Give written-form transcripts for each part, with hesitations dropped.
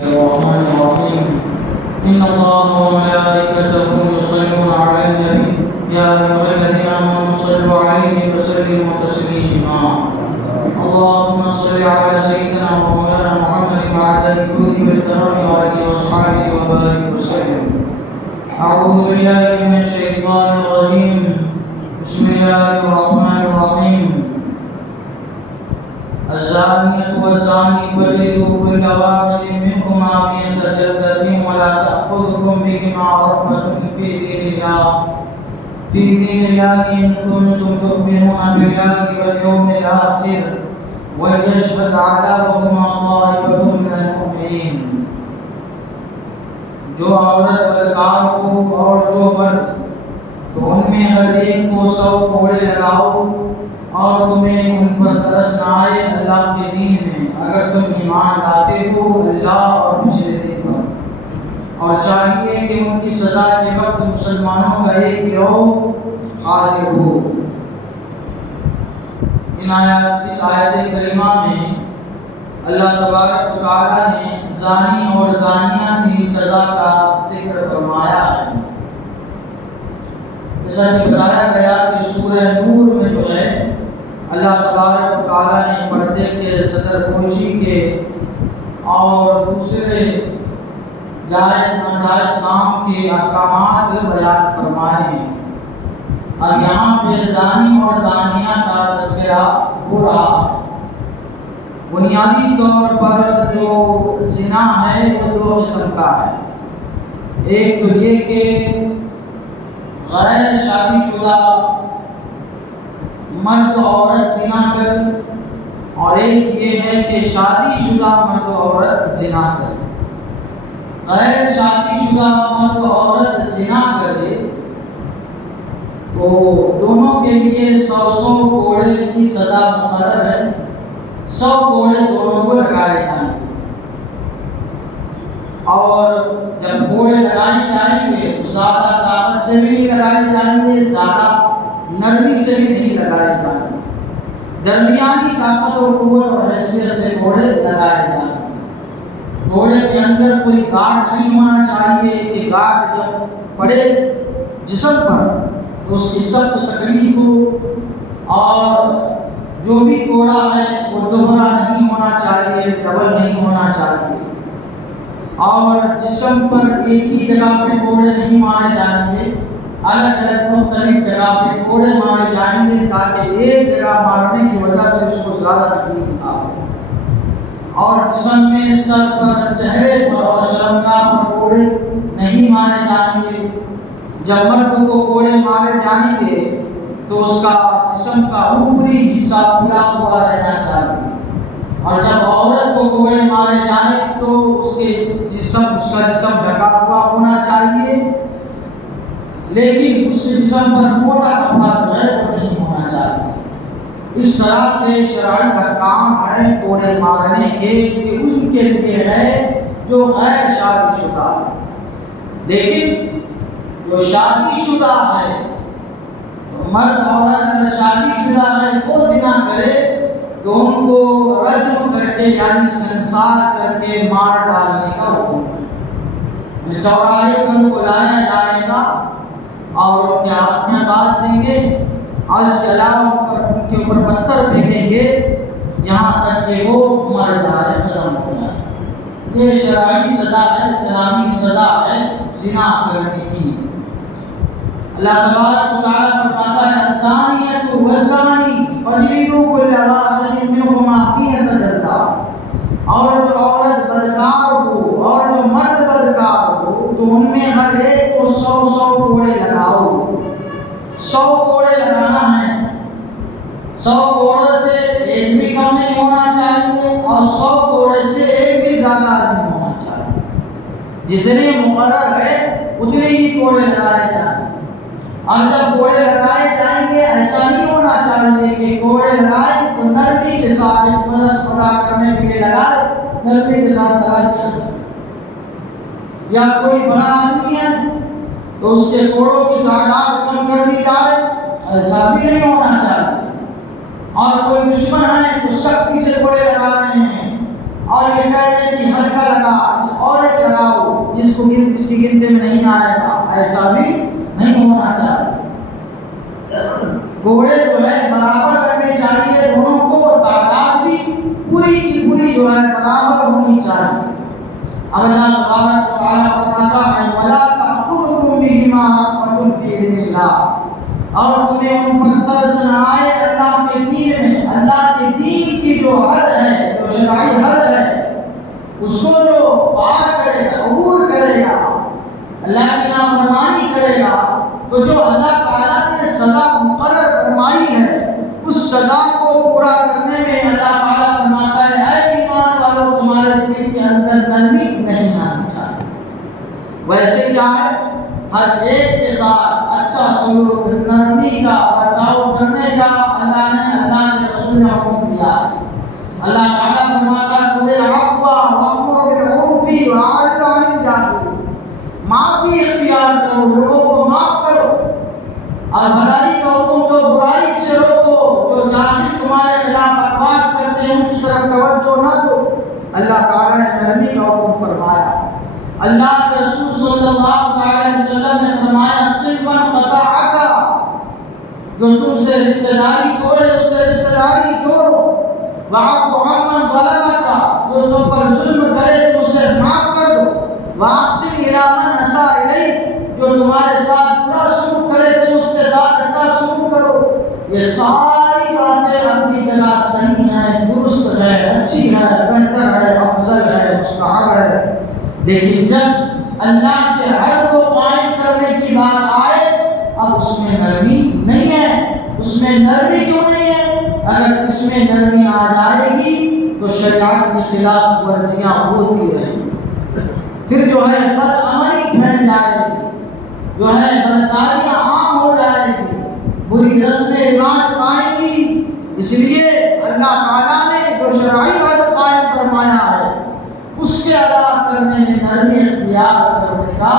الرحمن الرحيم إن الله وملائكته يصلون على النبي يا أيها الذين آمنوا صلوا عليه وسلموا تسليما اللهم صل على سيدنا ومولانا محمد وعلى الجود والكرم وآله وأصحابه وبارك وسلم. أعوذ بالله من الشيطان الرجيم. بسم الله الرحمن الرحيم. الزانية والزاني فاجلدوا كل واحد منهما 100 جلدة ولا تأخذكم بهما رأفة في دين الله إن كنتم تؤمنون بالله واليوم الآخر وليشهد عذابهما طائفة من المؤمنين. جو عورت بدکار ہو اور جو مرد تو ان میں ہر ایک کو 100 کوڑے لگاؤ اور تمہیں ان پر ترس نہ آئے اللہ کے دین میں اگر تم ایمان لاتے ہو اللہ اور پچھلے دن پر. اور چاہیے کہ ان کی سزا کے وقت مسلمانوں کا ایک گروہ حاضر ہو. اس آیت کریمہ میں اللہ تبارک و تعالیٰ نے زانی اور زانیہ کی سزا کا ذکر فرمایا ہے. جیسا کہ بتایا گیا کہ سورہ نور میں جو ہے اللہ تبارک و تعالیٰ نے پردے کے صدر پوشی کے اور دوسرے جائز ناجائز کام کے احکامات بیان فرمائے ہیں. اب یہاں پہ زانی اور زانیہ کا تذکرہ ہو رہا ہے. بنیادی طور پر جو زنا ہے وہ 2 قسم کا ہے. ایک تو یہ کہ غیر شادی شدہ مرد و عورت زنا کر اور ایک یہ ہے کہ شادی شدہ مرد و عورت زنا کرے. غیر شادی شدہ مرد و عورت زنا کرے تو دونوں کے لیے 100 کوڑے کی سزا مقرر ہے. 100 کوڑے دونوں کو لگائے جائیں اور جب کوڑے لگائے جائیں گے تو زیادہ طاقت سے بھی نہیں لگائے جائیں گے, زیادہ نرمی سے بھی نہیں لگائے جائیں گے. درمیانی طاقت اور قوت اور حیثیت سے کوڑے لگائے جائیں گے. کوڑے کے اندر کوئی گاٹھ نہیں ہونا چاہیے کہ گاٹھ جب پڑے جسم پر تو اس کی سخت تکلیف ہو, اور جو بھی کوڑا ہے وہ دوہرا نہیں ہونا چاہیے, ڈبل نہیں ہونا چاہیے, اور جسم پر ایک ہی جگہ پہ کوڑے نہیں مارے جائیں گے, الگ الگ مختلف جگہ پہ کوڑے مارے جائیں گے تاکہ ایک جگہ مارنے کی وجہ سے اس کو زیادہ تکلیف نہ ہو. اور جسم میں سر پر, چہرے پر اور شرمگاہ پر کوڑے نہیں مارے جائیں گے. جب مرد کو کوڑے مارے جائیں گے تو اس کا جسم کا اوپری حصہ کھلا ہوا رہنا چاہیے, اور جب عورت کو کوڑے مارے جائیں تو اس کا جسم ڈھکا ہوا ہونا چاہیے, لیکن اس کے جسم پر موٹا کپڑا جو ہے وہ نہیں ہونا چاہیے. اس طرح سے شرعی احکام ہے کوڑے مارنے کے کہ ان کے لیے ہے جو غیر شادی شدہ ہے. لیکن جو شادی شدہ ہے, مرد عورت اگر شادی شدہ ہے وہ زنا کرے تو ان کو رجم کر کے یعنی سنسار کر کے مار ڈالنے کا حکم ہے. چوراہے پر ان کو لایا جائے گا اور ان کے ہاتھ میں بات دیں گے, اور اس کے علاوہ ان کے اوپر پتھر پھینکیں گے یہاں تک کہ وہ مر جائے, ختم ہو جائے. یہ شرعی سزا ہے, اسلامی سزا ہے زنا کرنے کی. اللہ تبارک و تعالیٰ فرماتا ہے الزانیۃ والزانی فاجلدوا کل واحد منہما 100 جلدہ. اور جو عورت بدکار ہو اور جو مرد بدکار ہو تو ان میں ہر ایک کو 100 کوڑے لگاؤ. 100 کوڑے لگانا ہے. 100 کوڑے سے ایک بھی کم نہیں ہونا چاہیے اور 100 کوڑے سے ایک بھی زیادہ نہیں ہونا چاہیے. جتنے مقرر ہے اتنے ہی کوڑے لگائے جائیں. اور جب کوڑے لگائے جائیں گے ایسا نہیں ہونا چاہیے کہ کوڑے لگائے تو نرمی کے ساتھ مدرس ادا کرنے کے لیے لگائے, نرمی کے ساتھ لگائے. یا کوئی بڑا آدمی ہے تو اس کے کوڑوں کی تعداد کم کر دی جائے, ایسا بھی نہیں ہونا چاہیے. اور کوئی دشمن ہے تو سختی سے کوڑے لگا رہے ہیں اور یہ کہہ رہے ہیں کہ ہلکا لگا, اس اس کی گنتی میں نہیں آئے گا، ایسا بھی نہیں ہونا چاہیے۔ گھوڑے جو ہے برابر کرنے چاہیے دونوں کو، اور تعداد بھی پوری کی پوری جو ہے برابر ہونی چاہیے۔ اب اللہ تبارک و تعالیٰ فرماتا ہے وَلَا تَأْخُذْكُمْ بِهِمَا رَأْفَةٌ فِي دِینِ اللَّهِ، اور تمہیں ان پر ترس نہ آئے اللہ کے دین میں، اللہ کے دین کی جو حد ہے، جو شرعی حد ہے، اس کو جو پار کرے گا، عبور کرے گا، اللہ کی نافرمانی کرے گا، تو جو اللہ تعالیٰ نے سزا مقرر فرمائی ہے اس سزا کو پورا کرنے میں اللہ تعالیٰ فرماتا ہے اے ایمان والو تمہارے دل کے اندر نرمی نہیں آنی چاہیے۔ ویسے کیا ہے، ہر ایک کے ساتھ اچھا سلوک، نرمی کا برتاؤ کرنے کا اللہ کے رسول نے حکم دیا ہے۔ اللہ تعالیٰ فرماتا ہے خذ العفو وأمر بالعرف وأعرض عن الجاهلين، معافی اختیار کرو، لوگوں کو معاف کرو، اور بھلائی کا حکم دو، برائی سے روکو، جو جاہل تمہارے خلاف بکواس کرتے ہیں ان کی طرف توجہ نہ دو۔ اللہ تعالیٰ نے نرمی کا حکم فرمایا۔ اللہ کے رسول صلی اللہ علیہ وسلم نے فرمایا صِلْمًا قَطَعَكَ، جو تم سے رشتہ داری توڑے اس سے رشتہ داری جوڑو، وَاعْفُ عَمَّنْ ظَلَمَكَ، جو تم پر ظلم کرے تم اسے معاف کر دو، وَأَحْسِنْ إِلَىٰ مَنْ أَسَاءَ إِلَيْكَ، جو تمہارے ساتھ برا سلوک کرے تم اس کے ساتھ اچھا سلوک کرو۔ یہ ساری باتیں اپنی جگہ صحیح ہیں، درست ہے، اچھی ہے، بہتر ہے، افضل ہے، مستحب ہے، لیکن جب اللہ کے حد کو قائم کرنے کی بات آئے اب اس میں نرمی نہیں ہے۔ اس میں نرمی کیوں نہیں ہے؟ اگر اس میں نرمی آ جائے گی تو شریعت کے خلاف ورزیاں ہوتی رہیں گی، پھر جو ہے بدعملی پھیل جائے گی، جو ہے بدکاریاں عام ہو جائے گی، بری رسمیں رواج پائیں گی۔ اس لیے اللہ تعالیٰ نے جو شرعی حد قائم فرمایا ہے اس کے ادا کرنے میں نرمی اختیار کرنے کا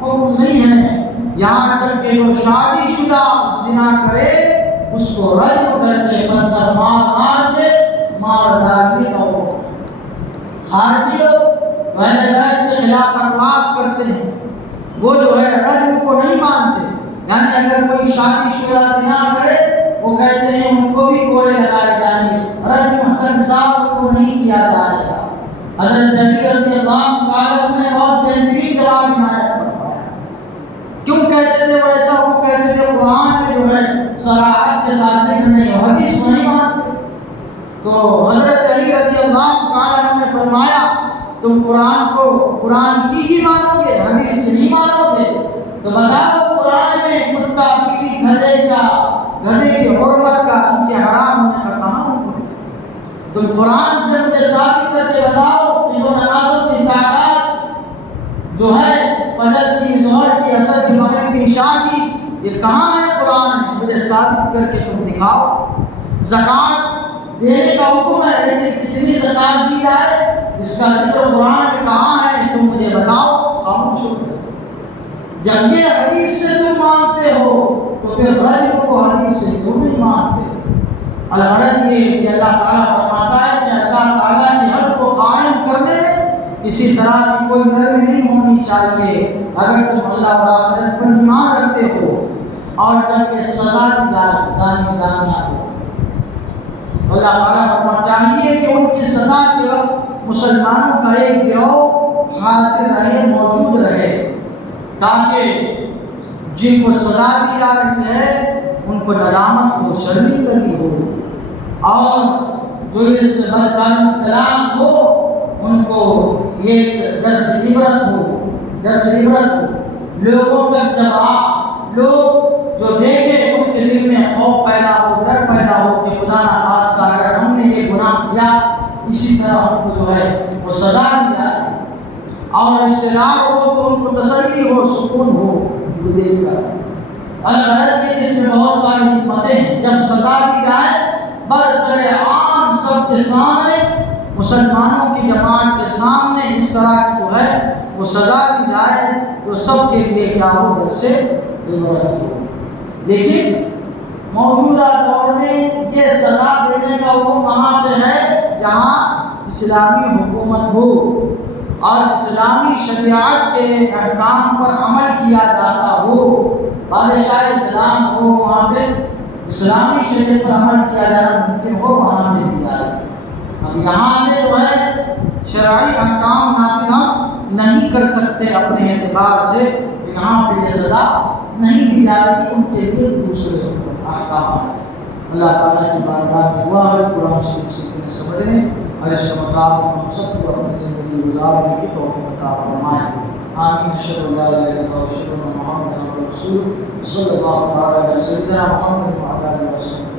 حکم نہیں ہے۔ یہاں تک کہ جو شادی شدہ زنا کرے اس کو رجم کر کے پتھر مار کے مار ڈالنے کا حکم۔ خارجی لوگ اہل بیت کے خلاف بکواس کرتے ہیں، وہ جو ہے رجم کو نہیں مانتے، یعنی اگر کوئی شادی شدہ زنا کرے وہ کہتے ہیں ان کو بھی کوڑے لگائے جائیں گے، رجم سنسار کو نہیں کیا جائے گا۔ حضرت علی رضی اللہ عنہ نے بہت بہترین جواب عنایت فرمایا۔ کیوں کہتے تھے وہ ایسا؟ وہ کہتے تھے قرآن میں جو ہے صراحت کے ساتھ ذکر نہیں، حدیث کو نہیں مانتے۔ تو حضرت علی رضی اللہ عنہ نے فرمایا تم قرآن کی ہی مانو گے، حدیث کی نہیں مانو گے؟ تو بتاؤ قرآن میں کتا بلی گدھے کی حرمت کا، ان کے حرام ہونے کا کہاں حکم ہے؟ تم قرآن سے مجھے ثابت کر کے بتاؤ کہ جو نمازوں کی تعداد جو ہے فجر کی، ظہر کی، عصر کی، مغرب کی، عشاء کی، یہ کہاں ہے قرآن میں؟ مجھے ثابت کر کے تم دکھاؤ۔ زکوٰۃ دینے کا حکم ہے لیکن کتنی زکوٰۃ دی جائے اس کا ذکر قرآن میں کہاں ہے؟ تم مجھے بتاؤ۔ خاموش ہو گئے۔ جب یہ حدیث سے تم مانتے ہو تو پھر رجم کو حدیث سے کیوں نہیں مانتے؟ الغرض یہ کہ اللہ تعالیٰ فرماتا ہے کہ اللہ تعالیٰ کی حد کو قائم کرنے میں کسی طرح کی کوئی نرمی نہیں ہونی چاہیے۔ اگر تم اللہ اور آخرت پر ایمان رکھتے ہو اور جب یہ سزا دی جائے زانیہ کو، اللہ تعالیٰ کو چاہیے کہ ان کی سزا کے وقت مسلمانوں کا ایک گروہ حاضر رہے، موجود رہے، تاکہ جن کو سزا دی جا رہی ہے ان کو ندامت ہو، شرمندگی ہو، اور جو اس بدکام کلام ہو ان کو یہ درس عبرت ہو۔ لوگوں تک جب لوگ جو دیکھے ان کے دل میں خوف پیدا ہو، ڈر پیدا ہو کہ خدا نخواستہ اگر ہم نے یہ گناہ کیا اسی طرح ہم کو جو ہے وہ سزا دی جائے، اور رشتہ دار ہو تو ان کو تسلی ہو، سکون ہو وہ دیکھ کر۔ الغرض یہ اس میں بہت ساری حکمتیں ہیں۔ جب سزا دی جائے برسر عام سب کے سامنے، مسلمانوں کی جماعت کے سامنے اس طرح کی جو ہے وہ سزا دی جائے تو سب کے لیے کیا ہو، در سے عبرت ہو۔ لیکن موجودہ دور میں یہ سزا دینے کا حکم وہاں پہ ہے جہاں اسلامی حکومت ہو اور اسلامی شریعت کے احکام پر عمل کیا جاتا ہو، بادشاہ اسلام ہو وہاں پہ اسلامی شریعت پر عمل کیا جانا ممکن ہو، وہاں پہ دیا جائے۔ اب یہاں پہ جو ہے شرعی احکام نافذ ہم نہیں کر سکتے اپنے اعتبار سے، یہاں پہ یہ سزا نہیں دی جائے گی، ان کے لیے دوسرے احکام ہیں۔ اللہ تعالیٰ کی بارگاہ میں دعا ہے قرآن شریف سے سمجھنے اور اس کے مطابق ہم سب کو اپنی زندگی گزارنے کی توفیق عطا فرمائے۔ آمین۔ اشہد ان لا الہ الا اللہ و اشہد ان محمدا عبدہ ورسولہ صلی اللہ تعالی علیہ وسلم محمد وعلی آلہ وسلم۔